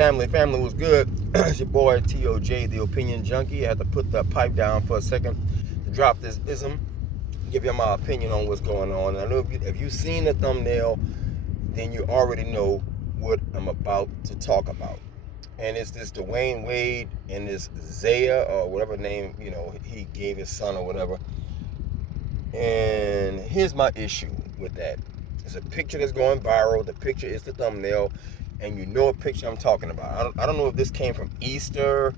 Family was good. It's your boy TOJ, the Opinion Junkie. I had to put the pipe down for a second to drop this ism, give you my opinion on what's going on. I know if you've seen the thumbnail, then you already know what I'm about to talk about. And it's this Dwayne Wade and this Zaya, or whatever name, he gave his son or whatever. And here's my issue with that. It's a picture that's going viral. The picture is the thumbnail. And you know what picture I'm talking about. I don't know if this came from Easter,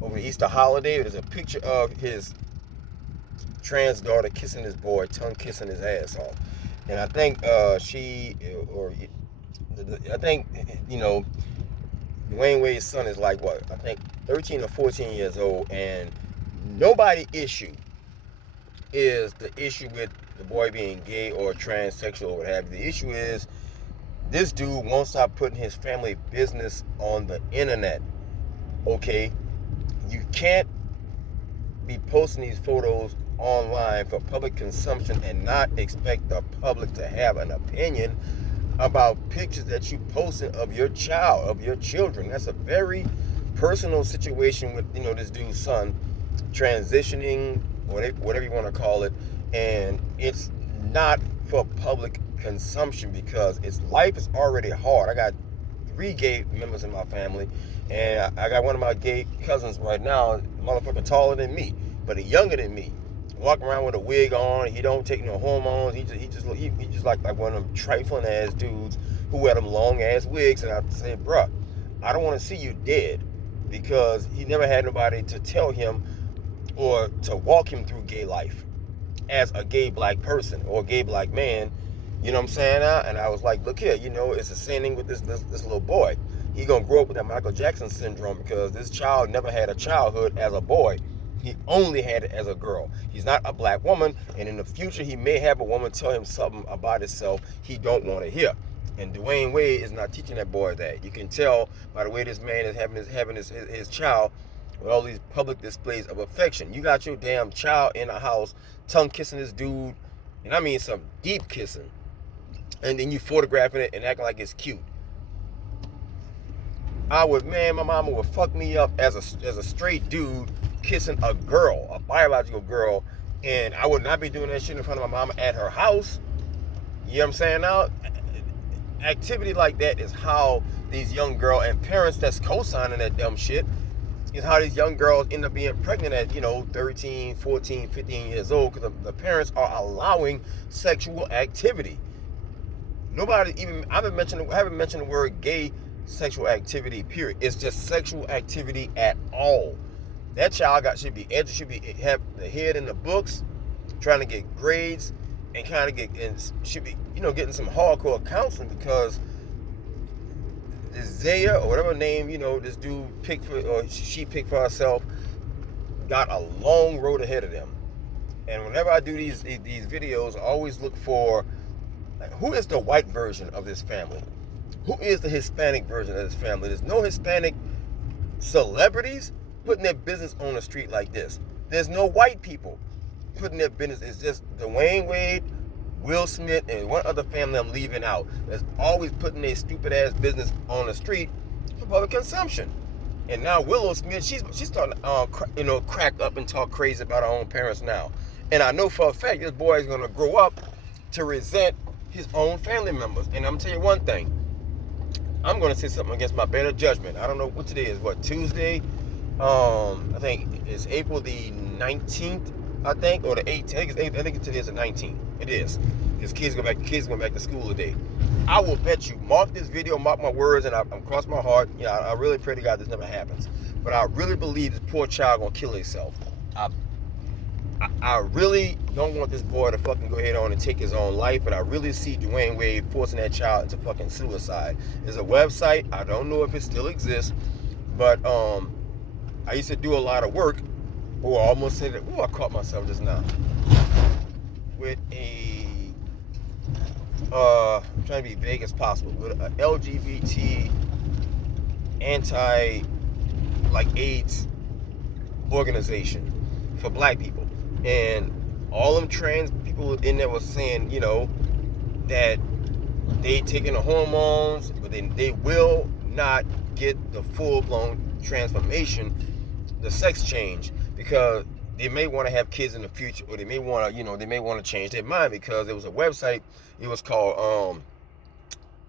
over the Easter holiday. There's a picture of his trans daughter kissing his boy, tongue kissing his ass off. And I think I think, Dwayne Wade's son is like, what? I think 13 or 14 years old. And nobody issue is the issue with the boy being gay or transsexual or what have you. The issue is this dude won't stop putting his family business on the internet. Okay? You can't be posting these photos online for public consumption and not expect the public to have an opinion about pictures that you posted of your child, of your children. That's a very personal situation with, this dude's son transitioning, whatever you want to call it, and it's not for public consumption because life is already hard. I got 3 gay members in my family, and I got one of my gay cousins right now, motherfucker taller than me, but he's younger than me. Walking around with a wig on. He don't take no hormones. He just like one of them trifling ass dudes who wear them long ass wigs. And I say, bruh, I don't want to see you dead, because he never had nobody to tell him or to walk him through gay life as a gay black person or a gay black man. You know what I'm saying? And I was like, look here, it's the same thing with this little boy. He gonna grow up with that Michael Jackson syndrome because this child never had a childhood as a boy. He only had it as a girl. He's not a black woman, and in the future he may have a woman tell him something about himself he don't want to hear. And Dwayne Wade is not teaching that boy that. You can tell by the way this man is having his child with all these public displays of affection. You got your damn child in a house, tongue kissing this dude, and I mean some deep kissing. And then you photographing it and acting like it's cute. My mama would fuck me up as a straight dude kissing a girl, a biological girl, and I would not be doing that shit in front of my mama at her house. You know what I'm saying? Now, activity like that is how these young girls and parents that's co-signing that dumb shit is how these young girls end up being pregnant at 13, 14, 15 years old, because the parents are allowing sexual activity. I haven't mentioned the word gay sexual activity, period. It's just sexual activity at all. That child should be have the head in the books, trying to get grades, and should be getting some hardcore counseling, because this Zaya or whatever name this dude picked for, or she picked for herself, got a long road ahead of them. And whenever I do these videos, I always look for who is the white version of this family, who is the Hispanic version of this family. There's no Hispanic celebrities putting their business on the street like this. There's no white people putting their business. It's just Dwayne Wade, Will Smith, and one other family I'm leaving out that's always putting their stupid ass business on the street for public consumption. And now Willow Smith, she's starting to crack up and talk crazy about her own parents now. And I know for a fact this boy is gonna grow up to resent his own family members. And I'm gonna tell you one thing. I'm gonna say something against my better judgment. I don't know what today is. What, Tuesday? I think it's April the 19th, or the 18th. I think today is the 19th. It is. Because kids going back to school today. I will bet you, mark this video, mark my words, and I'm cross my heart. I really pray to God this never happens. But I really believe this poor child gonna kill himself. I really don't want this boy to fucking go ahead on and take his own life, but I really see Dwayne Wade forcing that child into fucking suicide. There's a website, I don't know if it still exists, but I used to do a lot of work. I almost said that. I caught myself just now. With I'm trying to be vague as possible, with a LGBT AIDS organization for black people. And all them trans people in there was saying, that they taking the hormones, but they will not get the full-blown transformation, the sex change, because they may want to have kids in the future, or they may want to, they may want to change their mind, because there was a website, it was called,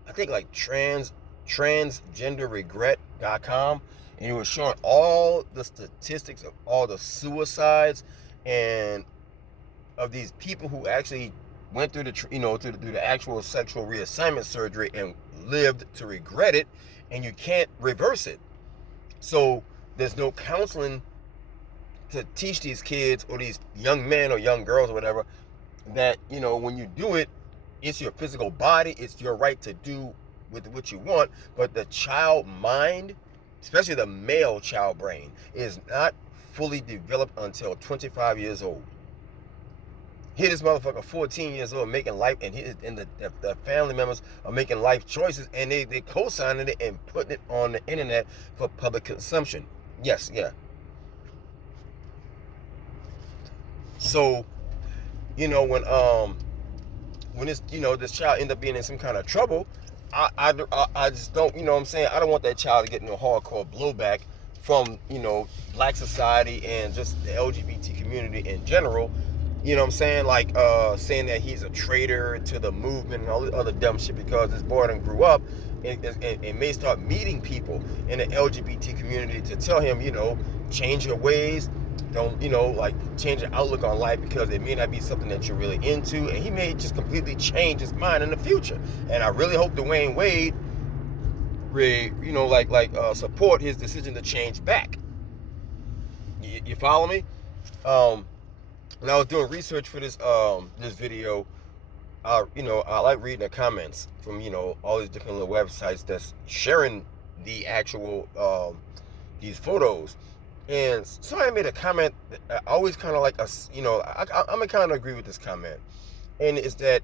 I think like transgenderregret.com, and it was showing all the statistics of all the suicides and of these people who actually went through the, through the actual sexual reassignment surgery and lived to regret it, and you can't reverse it. So there's no counseling to teach these kids, or these young men or young girls or whatever, that, when you do it, it's your physical body, it's your right to do with what you want, but the child mind, especially the male child brain, is not fully developed until 25 years old. Here this motherfucker 14 years old making life, and the family members are making life choices, and they co-signing it and putting it on the internet for public consumption. Yes, yeah. So, when this, this child end up being in some kind of trouble, I just don't, I don't want that child to get no hardcore blowback from, black society and just the LGBT community in general. Like saying that he's a traitor to the movement and all this other dumb shit, because this boy done grew up and may start meeting people in the LGBT community to tell him, change your ways, don't, change your outlook on life, because it may not be something that you're really into, and he may just completely change his mind in the future. And I really hope Dwayne Wade support his decision to change back. You follow me? When I was doing research for this this video, I like reading the comments from all these different little websites that's sharing the actual these photos, and somebody made a comment that I always kind of like I'm gonna kind of agree with this comment, and it's that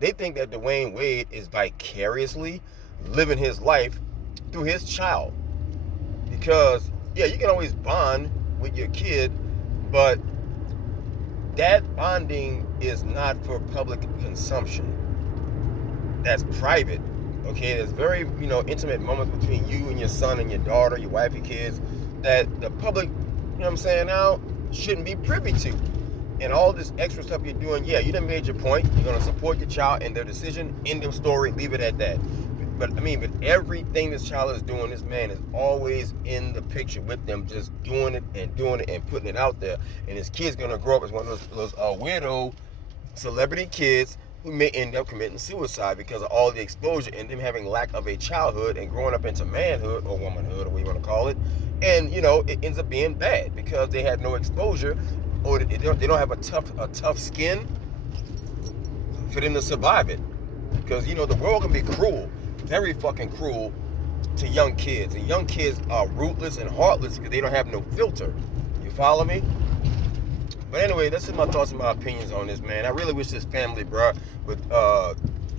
they think that Dwayne Wade is vicariously living his life through his child, because yeah, you can always bond with your kid, but that bonding is not for public consumption. That's private. Okay, there's very, intimate moments between you and your son and your daughter, your wife, your kids, that the public, now, shouldn't be privy to. And all this extra stuff you're doing, yeah, you done made your point. You're gonna support your child and their decision, end of story, leave it at that. But everything this child is doing, this man is always in the picture with them, just doing it and putting it out there. And his kid's gonna grow up as one of those weirdo celebrity kids who may end up committing suicide because of all the exposure and them having lack of a childhood and growing up into manhood or womanhood, or what you want to call it. And it ends up being bad because they had no exposure, or they don't have a tough skin for them to survive it. Because the world can be cruel, very fucking cruel, to young kids. And young kids are ruthless and heartless because they don't have no filter. You follow me? But anyway, that's just my thoughts and my opinions on this, man. I really wish this family, bro, would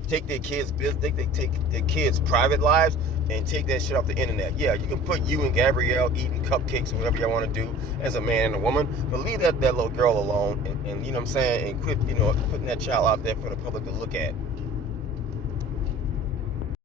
take their kids' business, take their kids' private lives, and take that shit off the internet. Yeah, you can put you and Gabrielle eating cupcakes or whatever y'all want to do as a man and a woman, but leave that little girl alone, and and quit, putting that child out there for the public to look at.